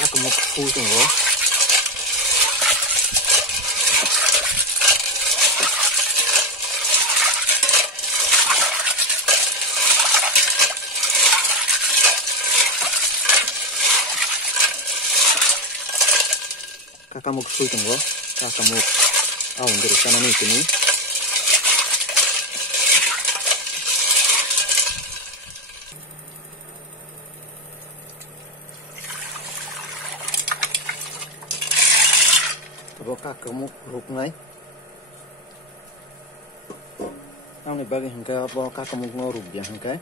kakak putung lo. Kakak putung lo, kakak awon dari sana nih ini. Kakak ruknai. Ang ibagi hingga bo kakak ngoruk dia hingga.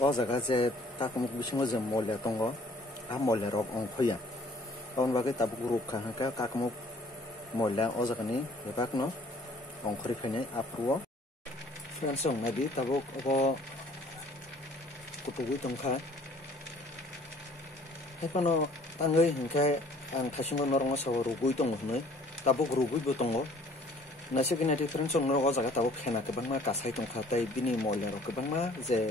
O jaga je kakak bisingo je molya tongo. A molya rok ongkhoya. Awon bagi tabuk rukka hingga kakak molya o jaga ni ibak no ongkhori phene apruo. Song nabi tabuk bo kutugui tongkha. Hekono tangai hingga ang kasingo norong sa rugui tongo hnoi tabuk rugui bo tongo nasi kina different song norong jaga tabuk khena kebangma kasai tongkha tai bini molya rok kebangma je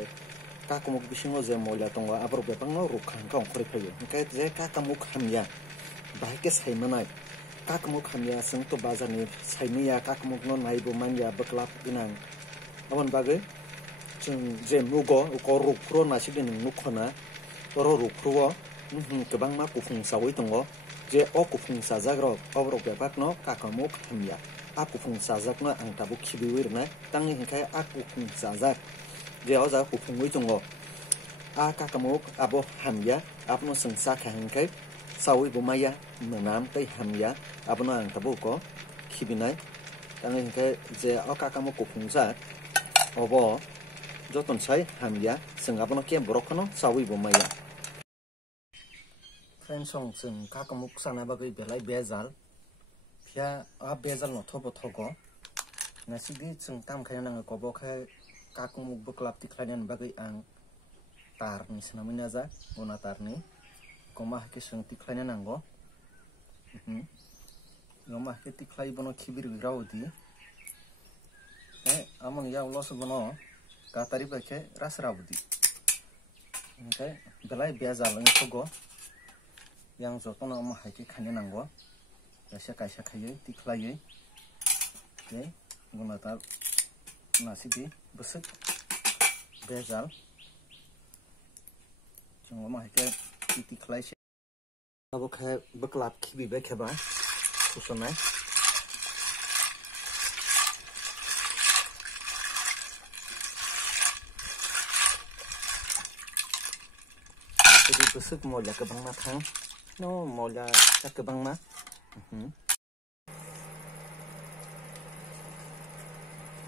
kakamuk bisingo je molya tongo abrok bebangno rukhang ka ongkhori phayo hingkai je kakamuk hamya bahike saimanai kakamuk hamya sing to bazarni saimiya kakamuk no naibo manya baklap inang amon bagai chung je mugo ko rukro nasi kini nukhona oro rukro kebangma kufung sawi tongo je o kufung sajak rok obrok bebak no kakamuk hamya a kufung sajak no ang tabuk khibiwir na tangi hingkai a kufung sajak je o ja kufung wi tongo a kakamuk abo hamya apno sengsa kha hingkai sawi bumaya menam tei hamya abno ang tabuko khibinai tangi hingkai je o kakamuk kufung sa obo joton sai hamya seng abno ke borokno sawi bumaya Friendsong sing kakamuk sana bagai belai bezal pia a bezal no thobo thogo nasigi sing tam khaya nang kobo khai kakamuk buklap tiklainen bagai ang tar ni sanamina ja ona tar ni koma ke sing tiklainen nango ngoma ke tiklai bono khibir graudi amon ya ulos bono katari bakhe rasrabudi okay belai bezal ng thogo yang jotono ma haike khane nango kaisa khaye tiklaye okay guna ta nasidi busuk bezal chung ma haike tiklai se abo kha baklap khibi ba khaba usonai jadi busuk molya ke bang mathang no molya ke bang ma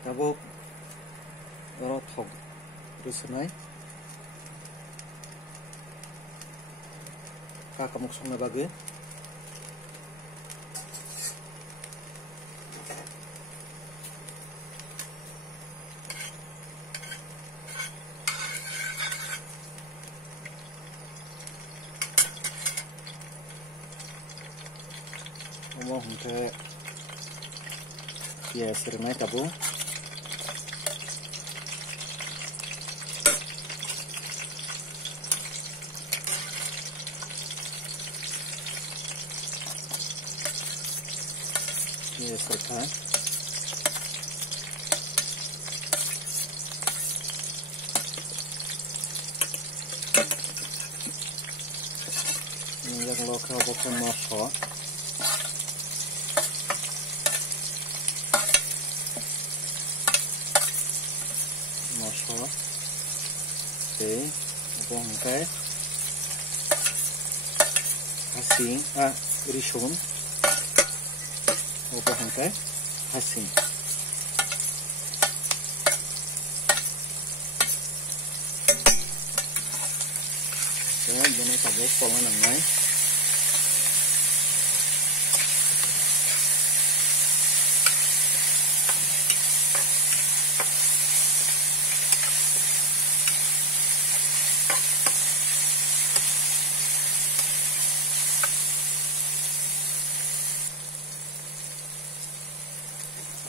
tabuk oro thok rusunai kakamuk songna bagi mau hingga ya serenai tabu ya serta ini yang lokal bukan moho okay bong kai hasing rishon bong kai hasing jangan jangan tabuk kolon nangai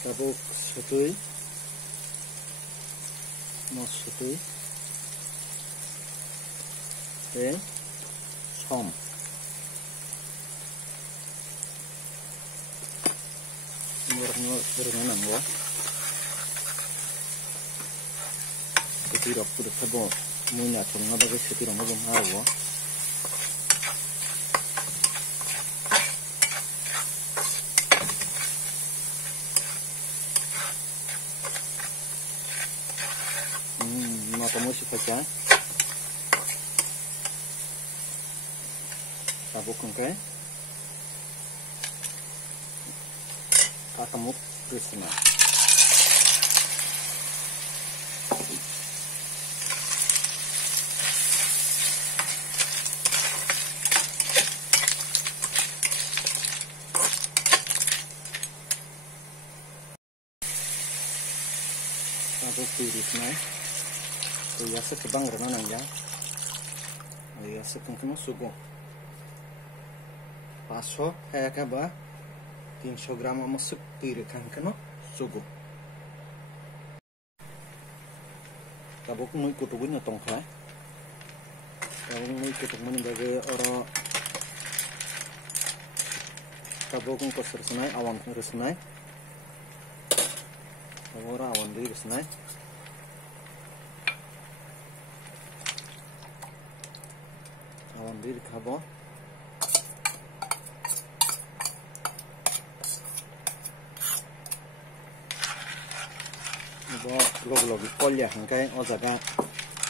tabuk sutui mos sutui then som Murah nanggo. Setirok kudu tabo muina thong na bagai setirok na bom haro. Maka mo sipacha. Tabuk kongke. Kakamuk krisna. Tabuk krisna. Ya sekebang renang ya. Ya sekengkeng sugo. Paso kayak apa? 300 gram masuk pire kan kano sugo. Tabuk muy kutugun na tongka. Tabuk muy kutugun bagai orang. Tabuk ko sersenai awan sersenai. Tabuk awan di sersenai. Awan di kabo. Logi kolya hangkai o jaga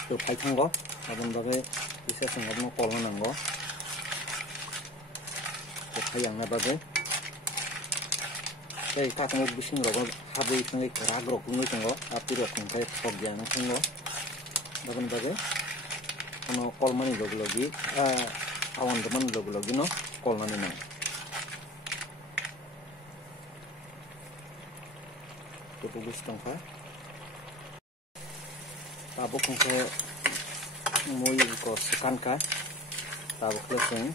to phai thango abon bagai isa sangabno kolno nango to phai angna bagai ei takmo bising rogo habei thangai rag rok ngai tango apiro hangkai thok jana thango babon bagai ono kolmani logi awan daman logi no kolmani nang to bus tangka tabuk kongke muy ko sekan ka tabuk leseng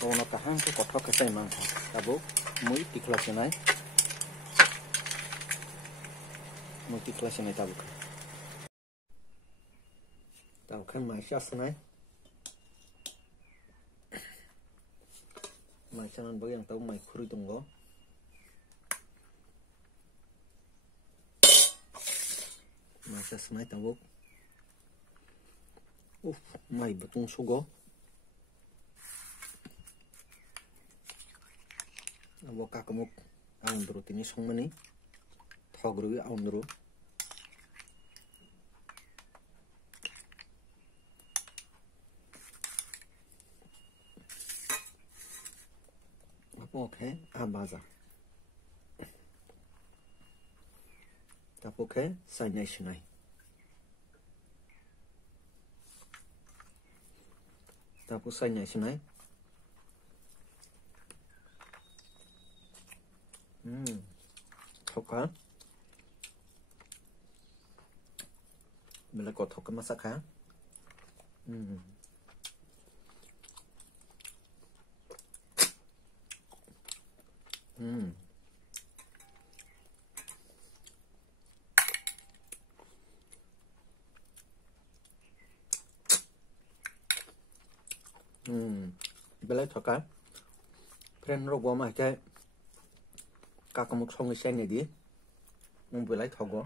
ono kahang ko kothok kesai mangka tabuk muy tiklasenai tabuk kan maisha senai maisha nan bagi yang tahu mai khuri tunggo maisha senai tabuk mai betung sugo abo kakamuk aundru tini songmani thogrui aundru Oke, abaza. Tapoke, sanya shinai. Tapo sanya shinai. Thoka. Bila ko thoka masak ha. Belai thoka friend ro goma ke kakamuk song sen ni di belai thogo